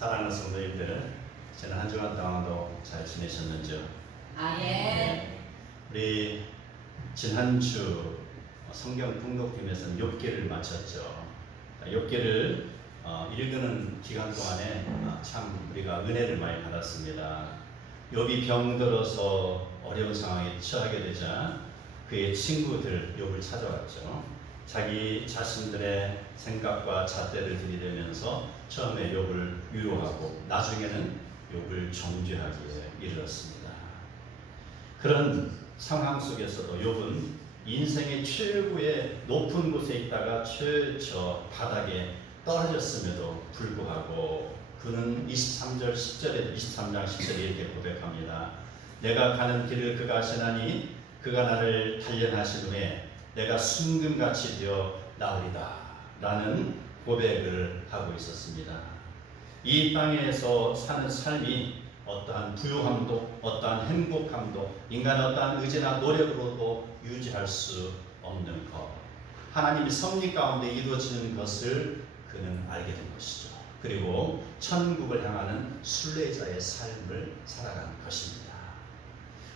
사랑하는 성도님들, 지난 한 주간 동안도 잘 지내셨는지요? 예. 네. 우리 지난주 성경 통독팀에서는 욥기를 마쳤죠. 욥기를 읽는 기간 동안에 참 우리가 은혜를 많이 받았습니다. 욥이 병들어서 어려운 상황에 처하게 되자 그의 친구들 욥을 찾아왔죠. 자기 자신들의 생각과 잣대를 들이대면서 처음에 욥을 위로하고 나중에는 욥을 정죄하기에 이르렀습니다. 그런 상황 속에서도 욥은 인생의 최고의 높은 곳에 있다가 최저 바닥에 떨어졌음에도 불구하고 그는 23장 10절에 이렇게 고백합니다. 내가 가는 길을 그가 아시나니 그가 나를 단련하신 후에 내가 순금같이 되어 나으리다 라는 고백을 하고 있었습니다. 이 땅에서 사는 삶이 어떠한 부유함도 어떠한 행복함도 인간의 어떠한 의지나 노력으로도 유지할 수 없는 것, 하나님이 섭리 가운데 이루어지는 것을 그는 알게 된 것이죠. 그리고 천국을 향하는 순례자의 삶을 살아가는 것입니다.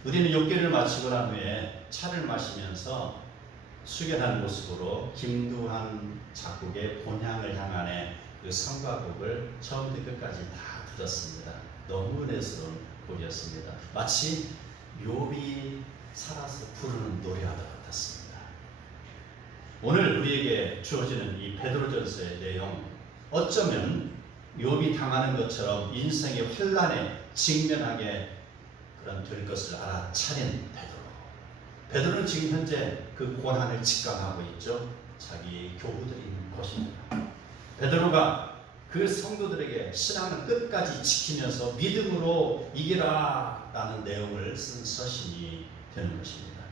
우리는 욥기를 마치고 난 후에 차를 마시면서 숙연한 모습으로 김두한 작곡의 본향을 향한의 그 성가곡을 처음부터 끝까지 다 들었습니다. 너무 은혜스러운 곡이었습니다. 마치 욥이 살아서 부르는 노래와 같았습니다. 오늘 우리에게 주어지는 이 베드로전서의 내용, 어쩌면 욥이 당하는 것처럼 인생의 혼란에 직면하게 될 것을 알아차린 베드로는 지금 현재 그 고난을 직감하고 있죠. 자기 교우들이 있는 곳입니다. 베드로가 그 성도들에게 신앙을 끝까지 지키면서 믿음으로 이기라 라는 내용을 쓴 서신이 되는 것입니다.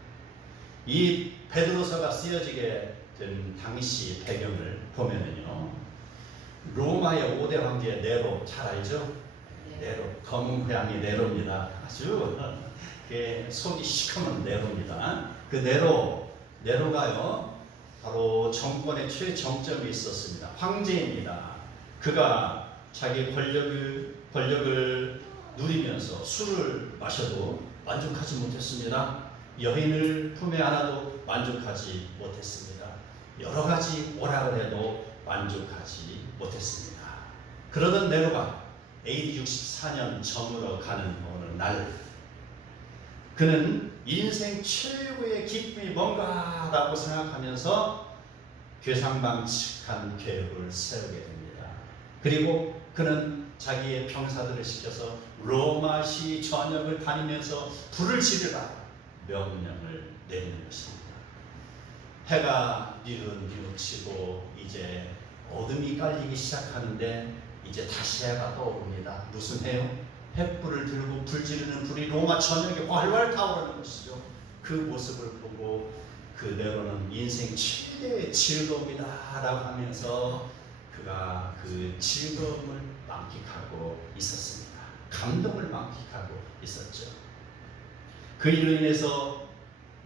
이 베드로서가 쓰여지게 된 당시 배경을 보면은요, 로마의 5대 황제 네로, 잘 알죠? 네로, 검은 고양이 네로입니다. 아주 속이 시커먼 네로입니다. 그 네로가요, 바로 정권의 최정점에 있었습니다. 황제입니다. 그가 자기 권력을 누리면서 술을 마셔도 만족하지 못했습니다. 여인을 품에 안아도 만족하지 못했습니다. 여러 가지 오락을 해도 만족하지 못했습니다. 그러던 네로가 AD 64년 저물어 가는 어느 날, 그는 인생 최고의 기쁨이 뭔가라고 생각하면서 괴상망측한 계획을 세우게 됩니다. 그리고 그는 자기의 병사들을 시켜서 로마시 전역을 다니면서 불을 지르라 명령을 내리는 것입니다. 해가 뉘우치고 이제 어둠이 깔리기 시작하는데 이제 다시 해가 떠오릅니다. 무슨 해요? 횃불을 들고 불 지르는 불이 로마 전역에 활활 타오르는 것이죠. 그 모습을 보고 그 네로는 인생 최대의 즐거움이다 라고 하면서 그가 그 즐거움을 만끽하고 있었습니다. 감동을 만끽하고 있었죠. 그 일로 인해서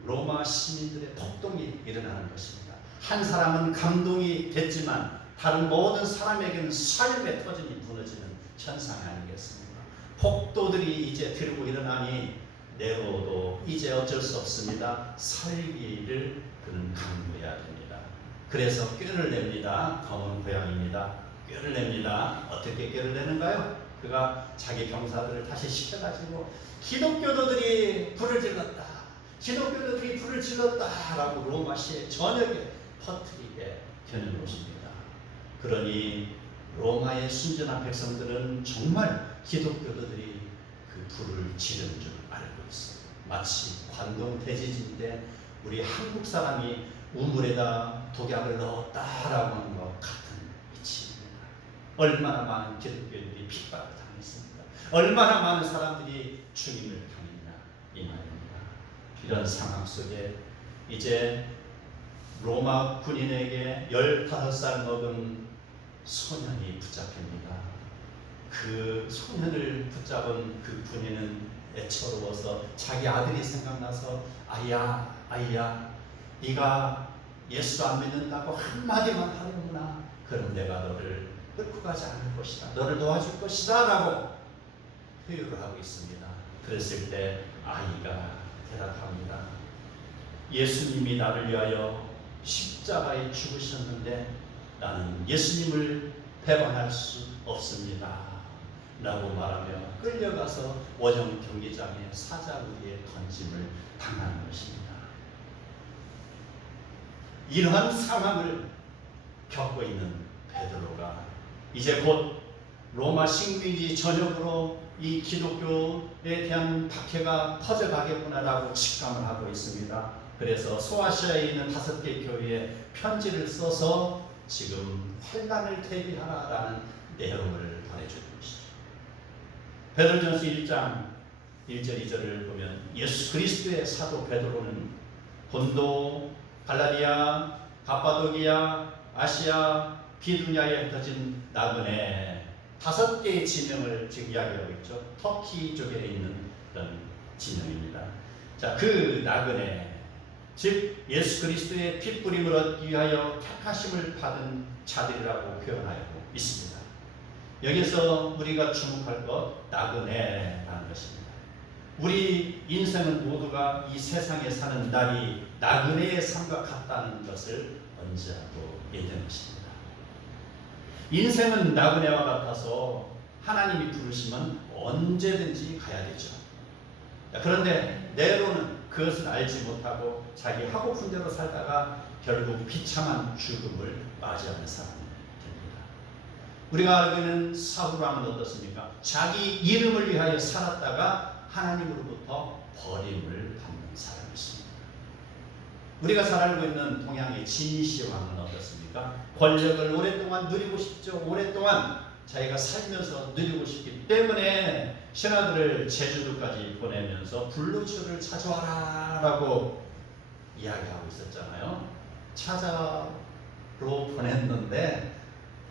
로마 시민들의 폭동이 일어나는 것입니다. 한 사람은 감동이 됐지만 다른 모든 사람에게는 삶의 터전이 무너지는 현상이 아니겠습니까? 폭도들이 이제 들고 일어나니 네로도 이제 어쩔 수 없습니다. 살기를 그는 강구해야 됩니다. 그래서 꾀를 냅니다. 검은 고양이입니다. 꾀를 냅니다. 어떻게 꾀를 내는가요? 그가 자기 병사들을 다시 시켜가지고 기독교도들이 불을 질렀다. 기독교도들이 불을 질렀다라고 로마시의 전역에 퍼뜨리게 되는 것입니다. 그러니 로마의 순전한 백성들은 정말 기독교도들이 그 불을 지른 줄 알고 있어요. 마치 관동 대지진인데 우리 한국 사람이 우물에다 독약을 넣었다라고 하는 것 같은 이치입니다. 얼마나 많은 기독교인들이 핍박을 당했습니다. 얼마나 많은 사람들이 죽임을 당했냐 이 말입니다. 이런 상황 속에 이제 로마 군인에게 15살 먹은 소년이 붙잡힙니다. 그 소년을 붙잡은 그 군인은 애처로워서 자기 아들이 생각나서 아이야 네가 예수 안 믿는다고 한마디만 하는구나. 그럼 내가 너를 끌고 가지 않을 것이다. 너를 도와줄 것이다. 라고 표현을 하고 있습니다. 그랬을 때 아이가 대답합니다. 예수님이 나를 위하여 십자가에 죽으셨는데 나는 예수님을 배반할 수 없습니다. 라고 말하며 끌려가서 원형 경기장에 사자구이에 던짐을 당하는 것입니다. 이러한 상황을 겪고 있는 베드로가 이제 곧 로마 식민지 전역으로 이 기독교에 대한 박해가 퍼져가겠구나라고 직감을 하고 있습니다. 그래서 소아시아에 있는 5개 교회에 편지를 써서 지금 환난을 대비하라라는 내용을 보내주는 것이죠. 베드로전서 1장 1절 2절을 보면 예수 그리스도의 사도 베드로는 본도, 갈라디아, 갑바도기아, 아시아, 비두냐에 흩어진 나그네 5개의 진영을 지금 이야기하고 있죠. 터키 쪽에 있는 그런 진영입니다. 자, 그 나그네, 즉 예수 그리스도의 핏부림을 얻기 위하여 택하심을 받은 자들이라고 표현하고 있습니다. 여기서 우리가 주목할 것, 나그네라는 것입니다. 우리 인생은 모두가 이 세상에 사는 날이 나그네의 삶과 같다는 것을 언제라도 얘기하는 것입니다. 인생은 나그네와 같아서 하나님이 부르시면 언제든지 가야 되죠. 그런데 내로는 그것을 알지 못하고 자기 하고픈 대로 살다가 결국 비참한 죽음을 맞이하는 사람이 됩니다. 우리가 알고 있는 사울왕은 어떻습니까? 자기 이름을 위하여 살았다가 하나님으로부터 버림을 받는 사람이었습니다. 우리가 잘 알고 있는 동양의 진시 왕은 어떻습니까? 권력을 오랫동안 누리고 싶죠. 오랫동안 자기가 살면서 누리고 싶기 때문에 신하들을 제주도까지 보내면서 불로초를 찾아와라 라고 이야기하고 있었잖아요. 찾아로 보냈는데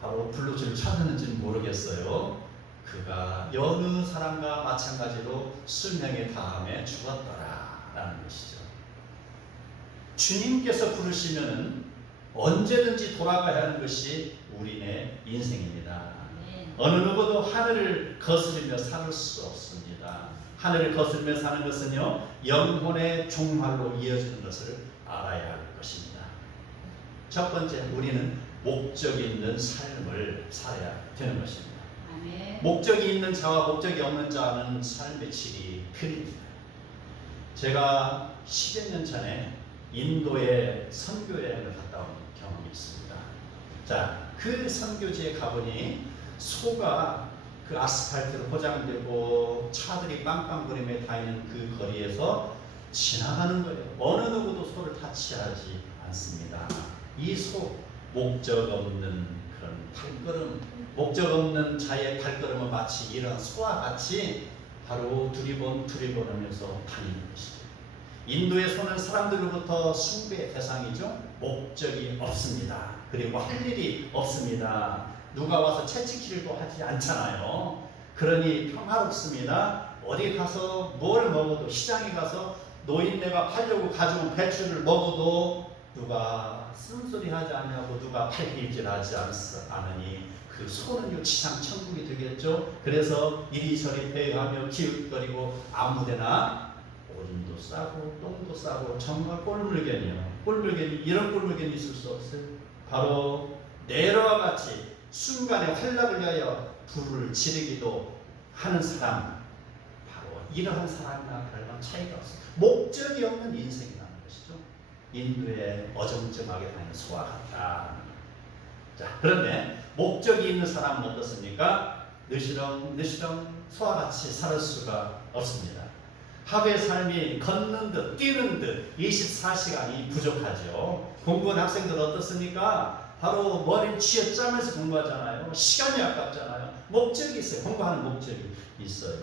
바로 불로초를 찾았는지는 모르겠어요. 그가 여느 사람과 마찬가지로 수명의 다음에 죽었더라 라는 것이죠. 주님께서 부르시면은 언제든지 돌아가야 하는 것이 우리의 인생입니다. 어느 누구도 하늘을 거스르며 살 수 없습니다. 하늘을 거스르며 사는 것은요, 영혼의 종말로 이어지는 것을 알아야 할 것입니다. 첫 번째, 우리는 목적이 있는 삶을 살아야 되는 것입니다. 목적이 있는 자와 목적이 없는 자는 삶의 질이 틀립니다. 제가 10여 년 전에 인도에 선교 여행을 갔다 온 경험이 있습니다. 자, 그 선교지에 가보니 소가 그 아스팔트로 포장되고 차들이 빵빵거리며 다니는 그 거리에서 지나가는 거예요. 어느 누구도 소를 타치하지 않습니다. 이 소, 목적 없는 그런 발걸음, 목적 없는 자의 발걸음은 마치 이런 소와 같이 바로 두리번두리번하면서 다니는 것이죠. 인도의 소는 사람들로부터 숭배의 대상이죠. 목적이 없습니다. 그리고 할 일이 없습니다. 누가 와서 채찍질도 하지 않잖아요. 그러니 평화롭습니다. 어디 가서 뭘 먹어도, 시장에 가서 노인네가 팔려고 가져온 배추를 먹어도 누가 쓴소리 하지 않냐고, 누가 팔길질 하지 않으니 그 소는요 지상 천국이 되겠죠. 그래서 이리저리 배회하며 기웃거리고 아무데나 오줌도 싸고 똥도 싸고 정말 꼴물견이요. 꼴물견이, 이런 꼴물견이 있을 수 없어요. 바로 네로와 같이 순간의 활락을 위하여 불을 지르기도 하는 사람, 바로 이러한 사람이나 별반 차이가 없습니다. 목적이 없는 인생이라는 것이죠. 인도에 어정쩡하게 다니는 소와 같다. 자, 그런데 목적이 있는 사람은 어떻습니까? 느시렁 소와 같이 살 수가 없습니다. 하루의 삶이 걷는 듯 뛰는 듯 24시간이 부족하죠. 공부한 학생들 어떻습니까? 바로 머리를 쥐어짜면서 공부하잖아요. 시간이 아깝잖아요. 목적이 있어요. 공부하는 목적이 있어요.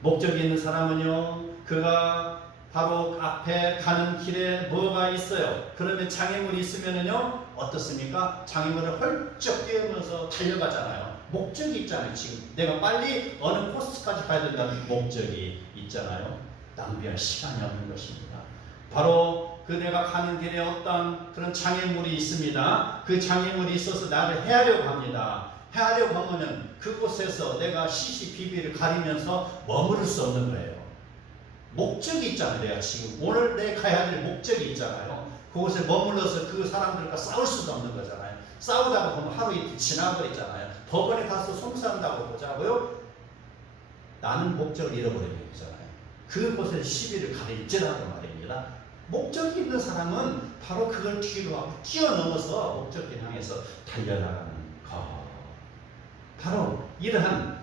목적이 있는 사람은요, 그가 바로 앞에 가는 길에 뭐가 있어요. 그러면 장애물이 있으면은요 어떻습니까? 장애물을 헐쩍 뛰어면서 달려가잖아요. 목적이 있잖아요. 지금 내가 빨리 어느 코스까지 가야 된다는 목적이 있잖아요. 낭비할 시간이 없는 것입니다. 바로 그 내가 가는 길에 어떤 그런 장애물이 있습니다. 그 장애물이 있어서 나를 헤아려고 합니다. 하려고 하면 그곳에서 내가 시시비비를 가리면서 머무를 수 없는 거예요. 목적이 있잖아요. 내가 지금 오늘 내 가야 될 목적이 있잖아요. 그곳에 머물러서 그 사람들과 싸울 수도 없는 거잖아요. 싸우다가 보면 하루 이틀 지나버리잖아요. 법원에 가서 송사한다고 보자고요. 나는 목적을 잃어버리는 거잖아요. 그곳에 시비를 가릴지라도 말입니다. 목적이 있는 사람은 바로 그걸 뒤로 하고 뛰어넘어서 목적을 향해서 달려나가는 것. 바로 이러한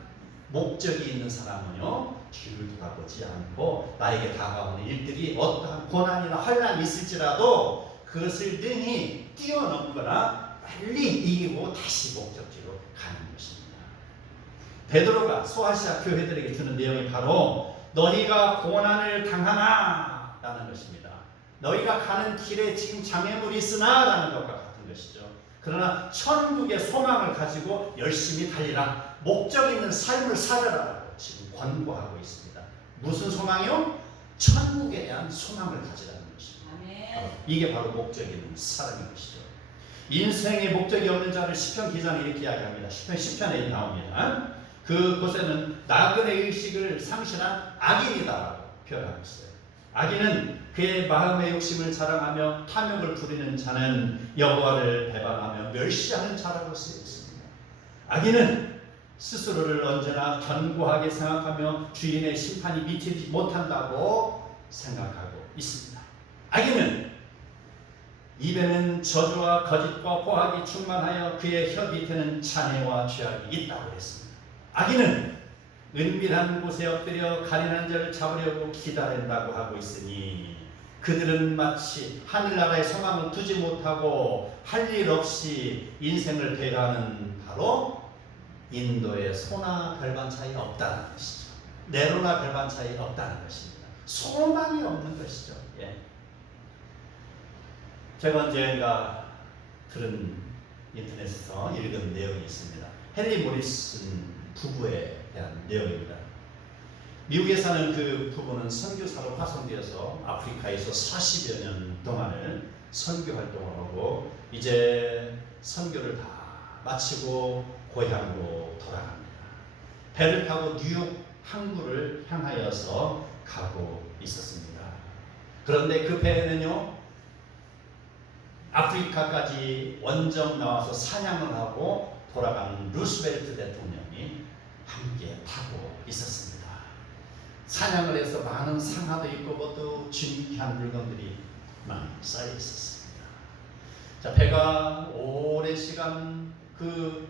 목적이 있는 사람은요, 뒤를 돌아보지 않고 나에게 다가오는 일들이 어떠한 고난이나 환난이 있을지라도 그것을 능히 뛰어넘거나 빨리 이기고 다시 목적지로 가는 것입니다. 베드로가 소아시아 교회들에게 주는 내용이 바로 너희가 고난을 당하나 라는 것입니다. 너희가 가는 길에 지금 장애물이 있으나 라는 것과 같은 것이죠. 그러나 천국의 소망을 가지고 열심히 달리라. 목적 있는 삶을 살아라. 지금 권고하고 있습니다. 무슨 소망이요? 천국에 대한 소망을 가지라는 것입니다. 이게 바로 목적 있는 사람인 것이죠. 인생의 목적이 없는 자를 시편 기자는 이렇게 이야기합니다. 시편 10편에 나옵니다. 그곳에는 나그네 의식을 상실한 악인이다라고 표현하고 있어요. 악인은 그의 마음의 욕심을 자랑하며 탐욕을 부리는 자는 여호와를 배반하며 멸시하는 자라고 쓰여 있습니다. 악인은 스스로를 언제나 견고하게 생각하며 주인의 심판이 미치지 못한다고 생각하고 있습니다. 악인은 입에는 저주와 거짓과 포악이 충만하여 그의 혀 밑에는 잔해와 죄악이 있다고 했습니다. 악인은 은밀한 곳에 엎드려 가련한 자를 잡으려고 기다린다고 하고 있으니 그들은 마치 하늘나라에 소망을 두지 못하고 할 일 없이 인생을 배가는 바로 인도의 소나 별반 차이 없다는 것이죠. 네로나 별반 차이 없다는 것입니다. 소망이 없는 것이죠. 예. 제가 언젠가 들은 인터넷에서 읽은 내용이 있습니다. 헨리 모리슨 부부에 대한 내용입니다. 미국에 사는 그 부부는 선교사로 파송되어서 아프리카에서 40여 년 동안을 선교 활동을 하고 이제 선교를 다 마치고 고향으로 돌아갑니다. 배를 타고 뉴욕 항구를 향하여서 가고 있었습니다. 그런데 그 배에는요, 아프리카까지 원정 나와서 사냥을 하고 돌아가는 루스벨트 대통령이 함께 타고 있었습니다. 사냥을 해서 많은 상하도 있고 모두 진귀한 물건들이 많이 쌓여 있었습니다. 자, 배가 오랜 시간 그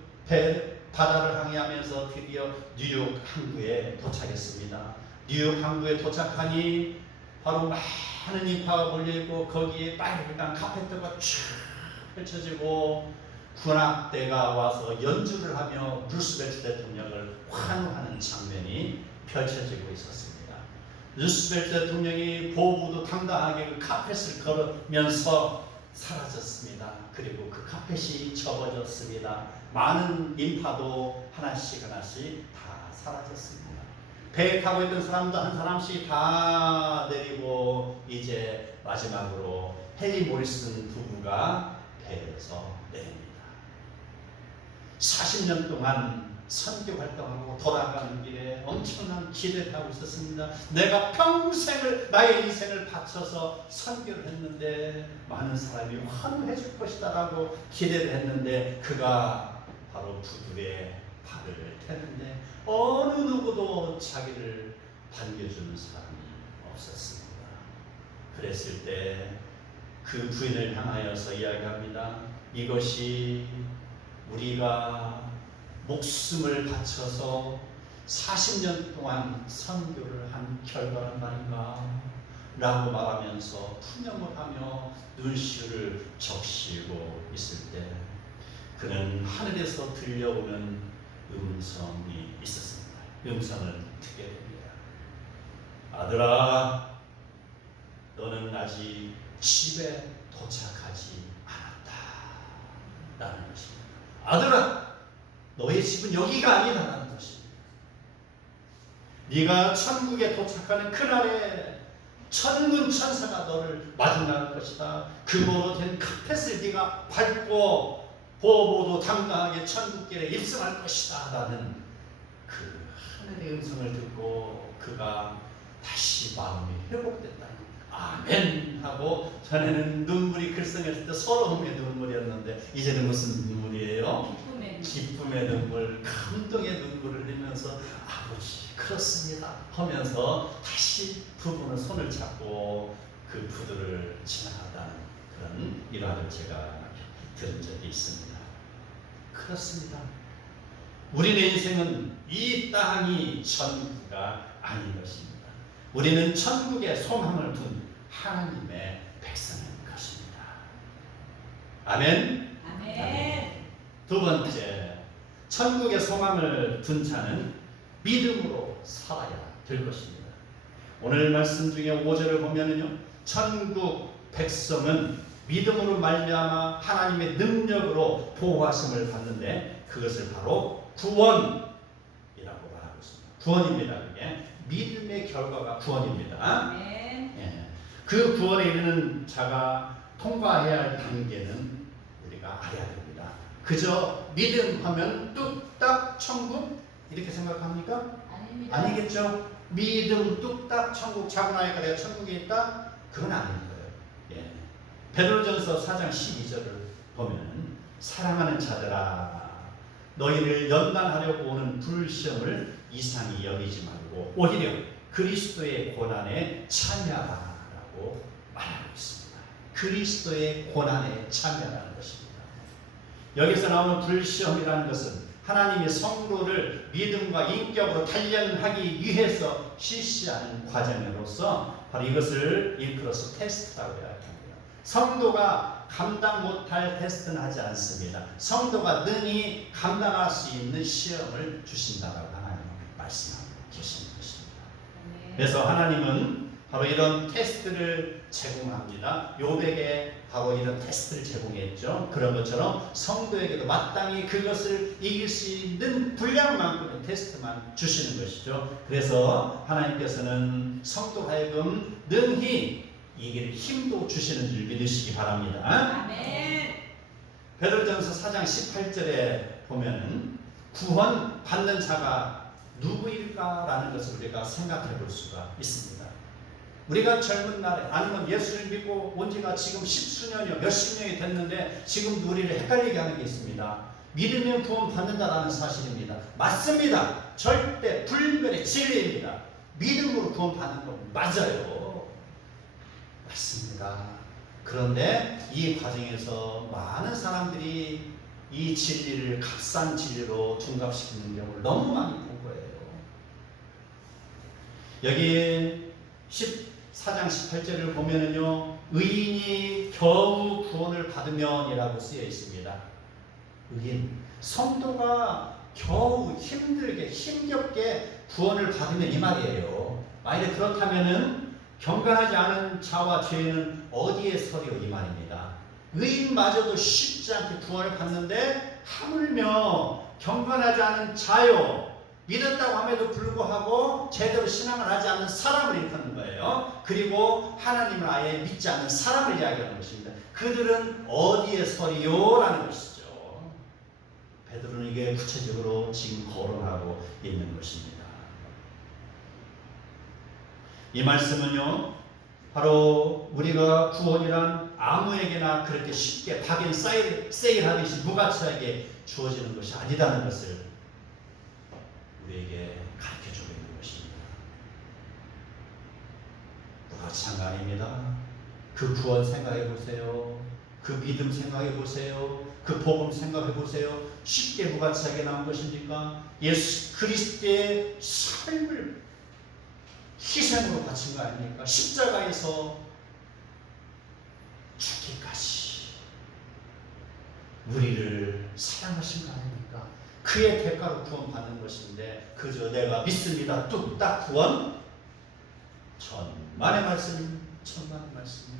바다를 항해하면서 드디어 뉴욕 항구에 도착했습니다. 뉴욕 항구에 도착하니 바로 많은 인파가 몰려있고 거기에 빨간 카페트가 쫙 펼쳐지고 군악대가 와서 연주를 하며 루스벨트 대통령을 환호하는 장면이 펼쳐지고 있었습니다. 루스벨트 대통령이 보부도 당당하게 그 카펫을 걸으면서 사라졌습니다. 그리고 그 카펫이 접어졌습니다. 많은 인파도 하나씩 하나씩 다 사라졌습니다. 배에 타고 있던 사람도 한 사람씩 다 내리고 이제 마지막으로 헨리 모리슨 부부가 배에서 내립니다. 40년 동안 선교 활동하고 돌아가는 길에 엄청난 기대를 하고 있었습니다. 내가 평생을 나의 인생을 바쳐서 선교를 했는데 많은 사람이 환호해 줄 것이다 라고 기대를 했는데 그가 바로 부두에 발을 텄는데 어느 누구도 자기를 반겨주는 사람이 없었습니다. 그랬을 때 그 부인을 향하여서 이야기합니다. 이것이 우리가 목숨을 바쳐서 40년 동안 선교를 한 결과란 말인가? 라고 말하면서 푸념을 하며 눈시울을 적시고 있을 때 그는 하늘에서 들려오는 음성이 있었습니다. 음성을 듣게 됩니다. 아들아, 너는 아직 집에 도착하지 않았다. 라는 것입니다. 아들아, 너의 집은 여기가 아니다라는 것입니다. 네가 천국에 도착하는 그날에 천군 천사가 너를 맞이할 것이다. 금으로 된 카펫을 네가 밟고 보고도 당당하게 천국길에 입성할 것이다 라는 그 하늘의 음성을 듣고 그가 다시 마음이 회복됐다. 아멘 하고, 전에는 눈물이 글썽였을 때 서러움의 눈물이었는데 이제는 무슨 눈물이에요? 기쁨의 눈물, 감동의 눈물을 흘리면서 아버지 그렇습니다 하면서 다시 부부는 손을 잡고 그 부두를 지나가다는 그런 일화를 제가 들은 적이 있습니다. 그렇습니다. 우리의 인생은 이 땅이 천국가 아닌 것입니다. 우리는 천국에 소망을 둔 하나님의 백성인 것입니다. 아멘. 아멘. 두 번째, 천국의 소망을 둔 자는 믿음으로 살아야 될 것입니다. 오늘 말씀 중에 5절을 보면은요, 천국 백성은 믿음으로 말미암아 하나님의 능력으로 보호하심을 받는데 그것을 바로 구원이라고 말하고 있습니다. 구원입니다. 그게 믿음의 결과가 구원입니다. 예. 그 구원에 이르는 자가 통과해야 할 단계는 우리가 알아야 됩니다. 그저 믿음하면 뚝딱 천국 이렇게 생각합니까? 아닙니다. 아니겠죠. 믿음 뚝딱 천국 자고 나니까 내가 천국에 있다? 그건 아닌 거예요. 예. 베드로전서 4장 12절을 보면 사랑하는 자들아 너희를 연단하려고 오는 불시험을 이상히 여기지 말고 오히려 그리스도의 고난에 참여하라고 말하고 있습니다. 그리스도의 고난에 참여하는 것입니다. 여기서 나오는 불시험이라는 것은 하나님의 성도를 믿음과 인격으로 단련하기 위해서 실시하는 과정으로서 바로 이것을 일컬어서 테스트라고 이야기합니다. 성도가 감당 못할 테스트는 하지 않습니다. 성도가 능히 감당할 수 있는 시험을 주신다라고 하나님은 말씀하고 계시는 것입니다. 그래서 하나님은 바로 이런 테스트를 제공합니다. 욥에게 바로 이런 테스트를 제공했죠. 그런 것처럼 성도에게도 마땅히 그것을 이길 수 있는 분량만큼의 테스트만 주시는 것이죠. 그래서 하나님께서는 성도 하여금 능히 이길 힘도 주시는 줄 믿으시기 바랍니다. 아멘. 베드로전서 4장 18절에 보면은 구원 받는 자가 누구일까라는 것을 우리가 생각해 볼 수가 있습니다. 우리가 젊은 날에 아니면 예수를 믿고 온 지가 지금 십수년이요 몇십 년이 됐는데 지금 우리를 헷갈리게 하는 게 있습니다. 믿으면 구원 받는다라는 사실입니다. 맞습니다. 절대 불멸의 진리입니다. 믿음으로 구원 받는 건 맞아요. 맞습니다. 그런데 이 과정에서 많은 사람들이 이 진리를 값싼 진리로 둔갑시키는 경우를 너무 많이 본 거예요. 여기 14장 18절을 보면은요, 의인이 겨우 구원을 받으면이라고 쓰여 있습니다. 의인, 성도가 겨우 힘들게 힘겹게 구원을 받으면 이 말이에요. 만약에 그렇다면은 경건하지 않은 자와 죄는 어디에 서려 이 말입니다. 의인마저도 쉽지 않게 구원을 받는데 하물며 경건하지 않은 자요, 믿었다고 함에도 불구하고 제대로 신앙을 하지 않는 사람을 일컫는 거예요. 그리고 하나님을 아예 믿지 않는 사람을 이야기하는 것입니다. 그들은 어디에 서리요? 라는 것이죠. 베드로는 이게 구체적으로 지금 거론하고 있는 것입니다. 이 말씀은요, 바로 우리가 구원이란 아무에게나 그렇게 쉽게 박앤 세일하듯이 무가치하게 주어지는 것이 아니다는 것을 우리에게 가르쳐주고 있는 것입니다. 무가치한 거 아닙니다. 그 구원 생각해 보세요. 그 믿음 생각해 보세요. 그 복음 생각해 보세요. 쉽게 무가치하게 나온 것입니까? 예수 그리스도의 삶을 희생으로 바친 거 아닙니까? 십자가에서 죽기까지 우리를 사랑하신 거 아닙니까? 그의 대가로 구원받는 것인데 그저 내가 믿습니다. 뚝딱 구원? 천만의 말씀, 천만의 말씀.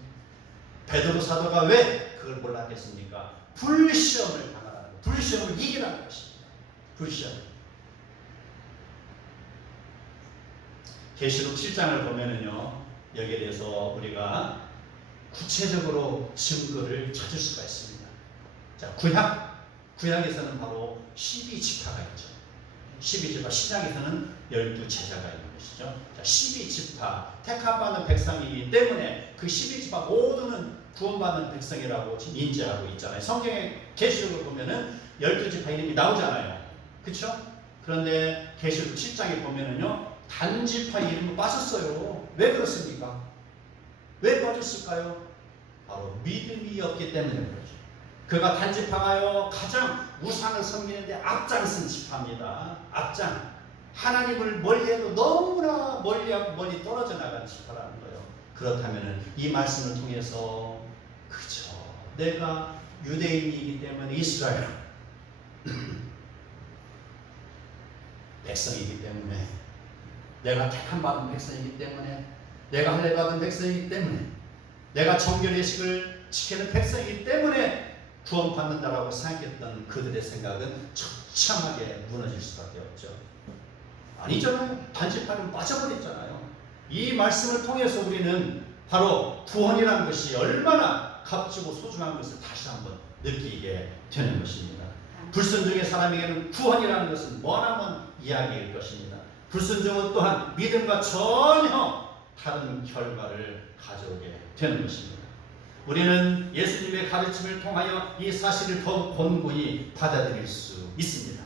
베드로 사도가 왜 그걸 몰랐겠습니까? 불시험을 당하라는 것, 불시험을 이기라는 것입니다. 불시험. 계시록 7장을 보면은요, 여기에 대해서 우리가 구체적으로 증거를 찾을 수가 있습니다. 자, 구약 구약에서는 바로 12지파가 있죠. 12지파, 신약에서는 12제자가 있는 것이죠. 자, 12지파, 택함받는 백성이기 때문에 그 12지파 모두는 구원받는 백성이라고 지금 인지하고 있잖아요. 성경의 계시록을 보면은 12지파 이름이 나오잖아요. 그렇죠? 그런데 계시록 7장에 보면은요, 단지파 이름이 빠졌어요. 왜 그렇습니까? 왜 빠졌을까요? 바로 믿음이 없기 때문에 그렇죠. 그가 단지파가요, 가장 우상을 섬기는데 앞장선 지파입니다. 앞장. 하나님을 멀리해도 너무나 멀리하고 멀리 떨어져 나간 지파라는 거예요. 그렇다면 이 말씀을 통해서 그죠, 내가 유대인이기 때문에 이스라엘 백성이기 때문에, 내가 택함받은 백성이기 때문에, 내가 할례받은 백성이기 때문에, 내가 정결의식을 지키는 백성이기 때문에 구원받는다라고 생각했던 그들의 생각은 처참하게 무너질 수밖에 없죠. 아니잖아요. 단지파는 빠져버렸잖아요. 이 말씀을 통해서 우리는 바로 구원이라는 것이 얼마나 값지고 소중한 것을 다시 한번 느끼게 되는 것입니다. 불순종의 사람에게는 구원이라는 것은 머나먼 이야기일 것입니다. 불순종은 또한 믿음과 전혀 다른 결과를 가져오게 되는 것입니다. 우리는 예수님의 가르침을 통하여 이 사실을 더욱 곤고히 받아들일 수 있습니다.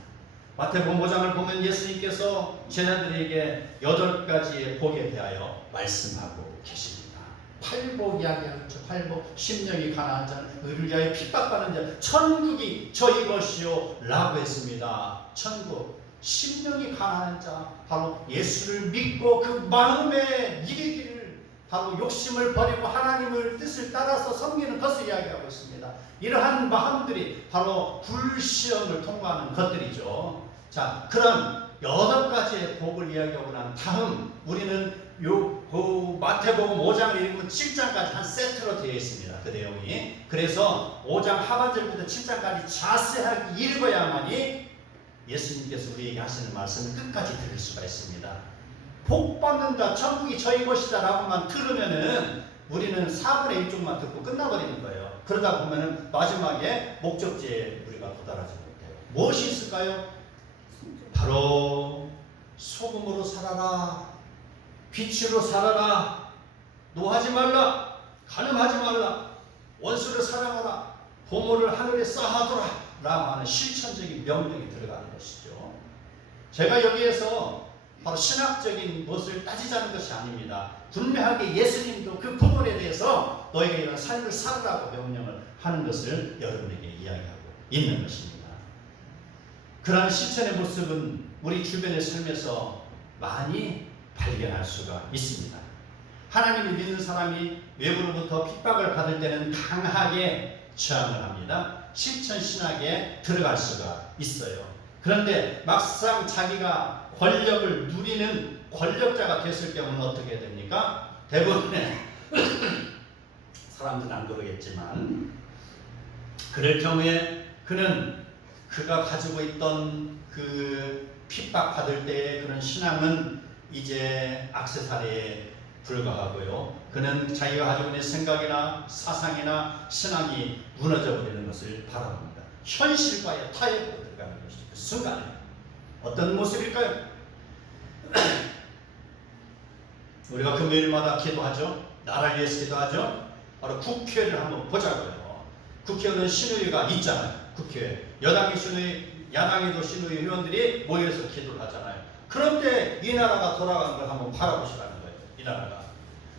마태복음 5장을 보면 예수님께서 제자들에게 8가지의 복에 대하여 말씀하고 계십니다. 팔복 이야기하죠. 팔복. 심령이 가난한 자는 의를 위하여 핍박받는 자, 천국이 저희 것이요 라고 했습니다. 천국. 심령이 가난한 자, 바로 예수를 믿고 그 마음에 이르기를, 바로 욕심을 버리고 하나님을 뜻을 따라서 섬기는 것을 이야기하고 있습니다. 이러한 마음들이 바로 불시험을 통과하는 것들이죠. 자, 그런 8가지의 복을 이야기하고 난 다음 우리는 그 마태복음 5장을 읽으면 7장까지 한 세트로 되어 있습니다. 그 내용이. 그래서 5장 하반절부터 7장까지 자세하게 읽어야만이 예수님께서 우리에게 하시는 말씀을 끝까지 들을 수가 있습니다. 복 받는다, 천국이 저희 것이다 라고만 들으면은 우리는 4분의 1쪽만 듣고 끝나버리는 거예요. 그러다 보면은 마지막에 목적지에 우리가 도달하지 못해요. 무엇이 있을까요? 바로 소금으로 살아라, 빛으로 살아라, 노하지 말라, 간음하지 말라, 원수를 사랑하라, 보물을 하늘에 쌓아두라 라고 하는 실천적인 명령이 들어가는 것이죠. 제가 여기에서 바로 신학적인 것을 따지자는 것이 아닙니다. 분명하게 예수님도 그 부분에 대해서 너에게 이런 삶을 살으라고 명령을 하는 것을 여러분에게 이야기하고 있는 것입니다. 그러한 실천의 모습은 우리 주변의 삶에서 많이 발견할 수가 있습니다. 하나님을 믿는 사람이 외부로부터 핍박을 받을 때는 강하게 저항을 합니다. 실천 신학에 들어갈 수가 있어요. 그런데 막상 자기가 권력을 누리는 권력자가 됐을 경우는 어떻게 됩니까? 대부분의 사람들은 안 그러겠지만, 그럴 경우에 그는 그가 가지고 있던 그 핍박받을 때의 그런 신앙은 이제 악세사리에 불과하고요. 그는 자기가 가지고 있는 생각이나 사상이나 신앙이 무너져 버리는 것을 바라봅니다. 현실과의 타협으로 들어가는 것이죠. 그 순간에 어떤 모습일까요? 우리가 금요일마다 기도하죠. 나라를 위해서 기도하죠. 바로 국회를 한번 보자고요. 국회의원 신의회가 있잖아요. 국회 여당의 신의, 야당에도 신의 의원들이 모여서 기도를 하잖아요. 그런데 이 나라가 돌아가는 걸 한번 바라보시라는 거예요. 이 나라가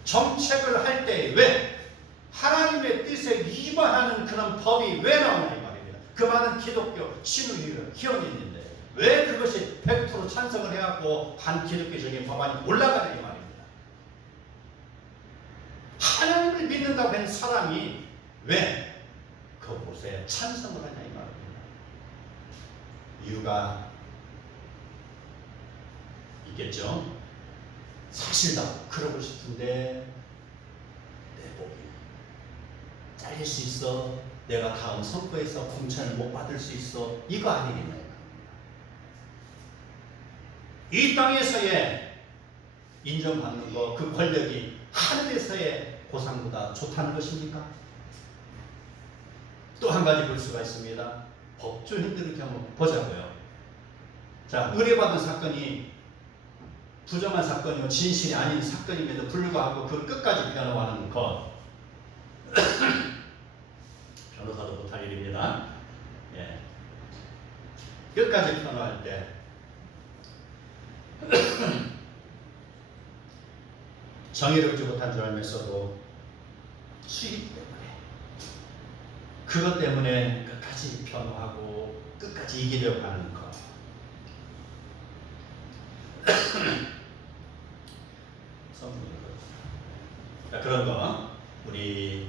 정책을 할 때 왜 하나님의 뜻에 위반하는 그런 법이 왜 나오냐 이 말입니다. 그 많은 기독교 신의 의원인데 왜 그것이 100% 찬성을 해갖고 반기독교적인 법안이 올라가는 이 말입니다. 하나님을 믿는다고 하는 사람이 왜 그곳에 찬성을 하냐 이 말입니다. 이유가 있겠죠. 사실 다 그러고 싶은데 내 복이 잘릴 수 있어, 내가 다음 선거에서 공천을 못 받을 수 있어, 이거 아니겠나요? 이 땅에서의 인정받는 거, 그 권력이 하늘에서의 보상보다 좋다는 것입니까? 또 한 가지 볼 수가 있습니다. 법조인들을 이렇게 한번 보자고요. 자, 의뢰받은 사건이 부정한 사건이고 진실이 아닌 사건임에도 불구하고 그 끝까지 변호하는 것. 변호사도 못할 일입니다. 예. 끝까지 변호할 때 정의롭지 못한 줄 알면서도 수입 때문에 그것 때문에 끝까지 변호하고 끝까지 이기려고 하는 것. 자, 그런 거 우리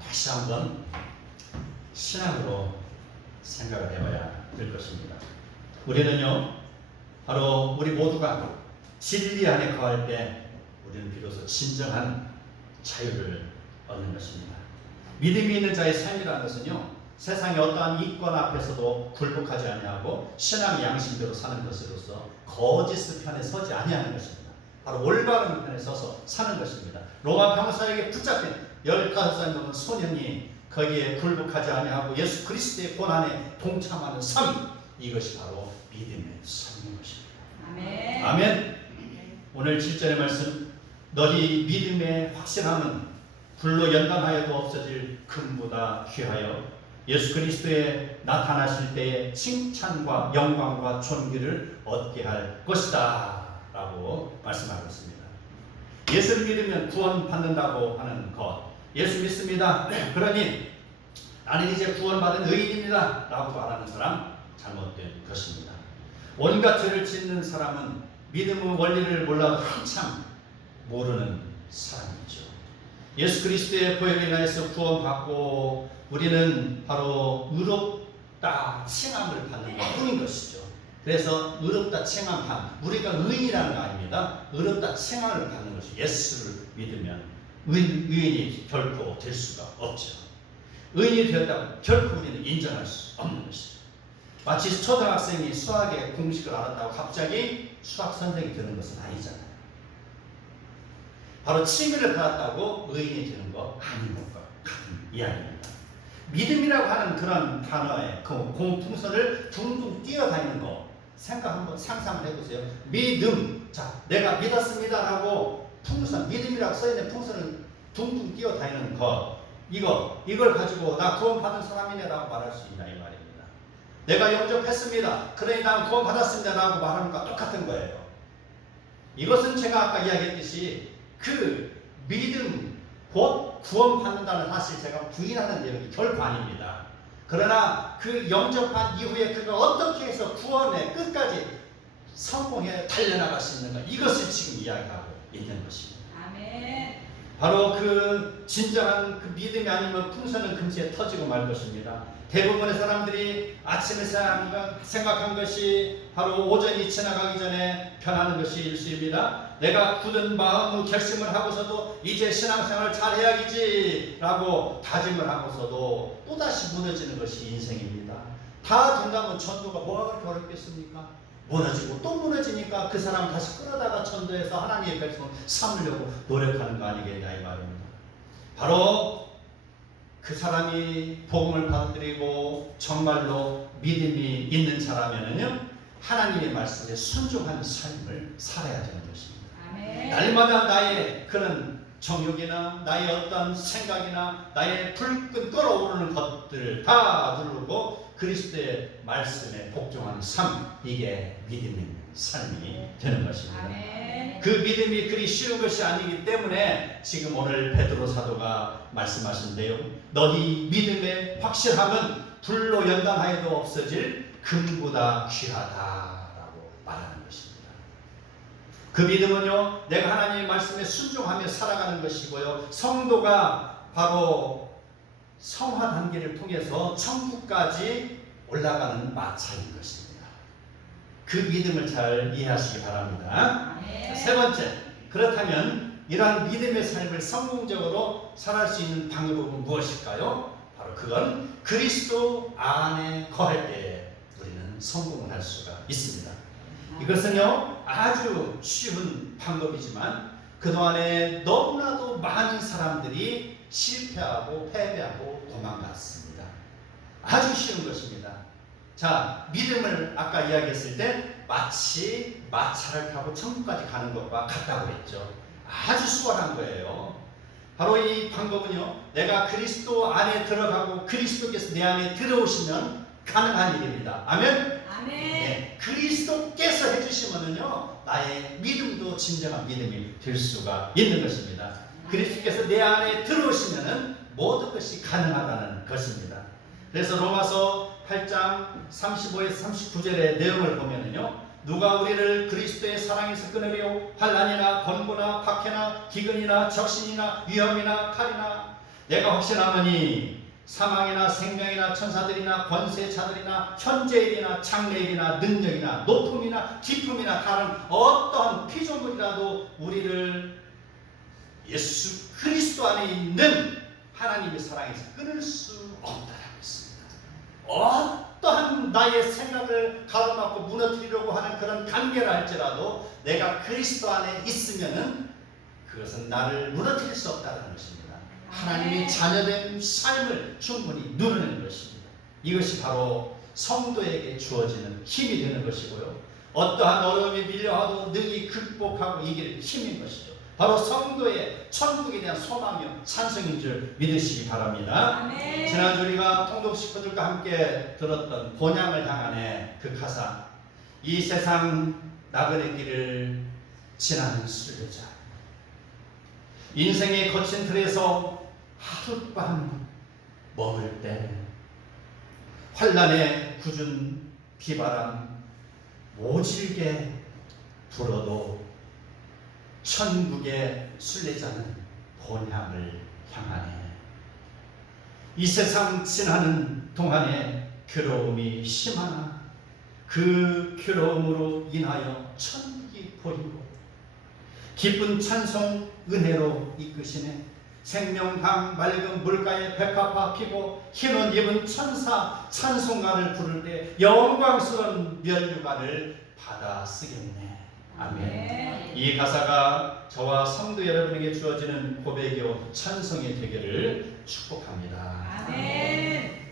다시 한번 신앙으로 생각을 해봐야 될 것입니다. 우리는요, 바로 우리 모두가 진리 안에 거할 때 우리는 비로소 진정한 자유를 얻는 것입니다. 믿음이 있는 자의 삶이라는 것은요, 세상의 어떠한 이권 앞에서도 굴복하지 아니하고 신앙의 양심대로 사는 것으로서 거짓 편에 서지 아니하는 것입니다. 바로 올바른 편에 서서 사는 것입니다. 로마 병사에게 붙잡힌 15살 넘은 소년이 거기에 굴복하지 아니하고 예수 그리스도의 고난에 동참하는 삶, 이것이 바로 믿음의 삶인 것입니다. 아멘. 아멘. 오늘 7절의 말씀, 너희 믿음의 확실함은 불로 연단하여도 없어질 금보다 귀하여 예수 그리스도에 나타나실 때에 칭찬과 영광과 존귀를 얻게 할 것이다 라고 말씀하고 있습니다. 예수를 믿으면 구원받는다고 하는 것, 예수 믿습니다, 그러니 나는 이제 구원받은 의인입니다 라고 말하는 사람, 잘못된 것입니다. 온갖 죄를 짓는 사람은 믿음의 원리를 몰라도 한참 모르는 사람이죠. 예수 그리스도의 보혈에 인하여서 구원받고 우리는 바로 의롭다 칭함을 받는 것뿐인 것이죠. 그래서 의롭다 칭함함, 우리가 의인이라는 거 아닙니다. 의롭다 칭함을 받는 것이 예수를 믿으면 의인이 결코 될 수가 없죠. 의인이 되었다고 결코 우리는 인정할 수 없는 것이죠. 마치 초등학생이 수학의 공식을 알았다고 갑자기 수학 선생이 되는 것은 아니잖아요. 바로 칭의를 받았다고 의인이 되는 거 아닌 것과 같은 이야기입니다. 믿음이라고 하는 그런 단어의 그 공풍선을 둥둥 뛰어다니는 거 한번 상상을 해보세요. 믿음, 자, 내가 믿었습니다라고 풍선, 믿음이라고 써있는 풍선을 둥둥 뛰어다니는 것, 이걸 가지고 나 구원받은 사람이네라고 말할 수 있나 이 말입니다. 내가 영접했습니다, 그러니 난 구원받았습니다라고 말하는 것과 똑같은 거예요. 이것은 제가 아까 이야기했듯이 그 믿음, 곧 구원받는다는 사실 제가 부인하는 내용이 결코 아닙니다. 그러나 그 영접한 이후에 그가 어떻게 해서 구원의 끝까지 성공해 달려나갈 수 있는가, 이것을 지금 이야기하고 있는 것입니다. 아멘. 바로 그 진정한 그 믿음이 아니면 풍선은 금세 터지고 말 것입니다. 대부분의 사람들이 아침에 생각한 것이 바로 오전이 지나가기 전에 변하는 것이 일수입니다. 내가 굳은 마음으로 결심을 하고서도 이제 신앙생활을 잘 해야겠지 라고 다짐을 하고서도 또다시 무너지는 것이 인생입니다. 다 된다면 전도가 뭐가 그렇게 어렵겠습니까? 무너지고 또 무너지니까 그 사람 다시 끌어다가 전도해서 하나님의 백성을 삼으려고 노력하는 거 아니겠냐 이 말입니다. 바로 그 사람이 복음을 받아들이고 정말로 믿음이 있는 자라면은요, 하나님의 말씀에 순종하는 삶을 살아야 되는 것입니다. 아멘. 날마다 나의 그런 정욕이나 나의 어떤 생각이나 나의 불끈 끓어오르는 것들을 다 누르고 그리스도의 말씀에 복종하는 삶, 이게 믿음 있는 삶이 되는 것입니다. 아멘. 그 믿음이 그리 쉬운 것이 아니기 때문에 지금 오늘 베드로 사도가 말씀하신 내용, 너희 믿음의 확실함은 불로 연단하여도 없어질 금보다 귀하다라고 말하는 것입니다. 그 믿음은요, 내가 하나님의 말씀에 순종하며 살아가는 것이고요, 성도가 바로 성화 단계를 통해서 천국까지 올라가는 마차인 것입니다. 그 믿음을 잘 이해하시기 바랍니다. 네. 세 번째, 그렇다면 이러한 믿음의 삶을 성공적으로 살아갈 수 있는 방법은 무엇일까요? 바로 그건 그리스도 안에 거할 때 우리는 성공을 할 수가 있습니다. 이것은요, 아주 쉬운 방법이지만 그동안에 너무나도 많은 사람들이 실패하고 패배하고 도망갔습니다. 아주 쉬운 것입니다. 자, 믿음을 아까 이야기했을 때 마치 마차를 타고 천국까지 가는 것과 같다고 했죠. 아주 수월한 거예요. 바로 이 방법은요, 내가 그리스도 안에 들어가고 그리스도께서 내 안에 들어오시면 가능한 일입니다. 아멘? 아멘. 네, 그리스도께서 해주시면은요, 나의 믿음도 진정한 믿음이 될 수가 있는 것입니다. 그리스도께서 내 안에 들어오시면은 모든 것이 가능하다는 것입니다. 그래서 로마서 8장 35에서 39절의 내용을 보면은요, 누가 우리를 그리스도의 사랑에서 끊으려 환난이나 권고나 박해나 기근이나 적신이나 위험이나 칼이나 내가 확신하노니 사망이나 생명이나 천사들이나 권세자들이나 현재일이나 장래일이나 능력이나 높음이나 깊음이나 다른 어떠한 피조물이라도 우리를 예수 그리스도 안에 있는 하나님의 사랑에서 끊을 수 없다라고 했습니다. 어떠한 나의 생각을 가로막고 무너뜨리려고 하는 그런 관계라 할지라도 내가 그리스도 안에 있으면은 그것은 나를 무너뜨릴 수 없다는 것입니다. 하나님의 자녀된 삶을 충분히 누리는 것입니다. 이것이 바로 성도에게 주어지는 힘이 되는 것이고요. 어떠한 어려움이 밀려와도 능히 극복하고 이길 힘인 것이죠. 바로 성도의 천국에 대한 소망이요 찬송인 줄 믿으시기 바랍니다. 아멘. 지난주 우리가 통독 식구들과 함께 들었던 본향을 향한의 그 가사, 이 세상 나그네 길을 지나는 순례자, 인생의 거친 틀에서 하룻밤 머물 때 환난의 궂은 비바람 모질게 불어도 천국의 순례자는 본향을 향하네. 이 세상 지나는 동안에 괴로움이 심하나 그 괴로움으로 인하여 천국이 보이고 기쁜 찬송 은혜로 이끄시네. 생명강 맑은 물가에 백합화 피고 흰옷 입은 천사 찬송가를 부를 때 영광스러운 면류관을 받아 쓰겠네. 아멘. 이 가사가 저와 성도 여러분에게 주어지는 고백이요 찬송이 되기를 축복합니다. 아멘.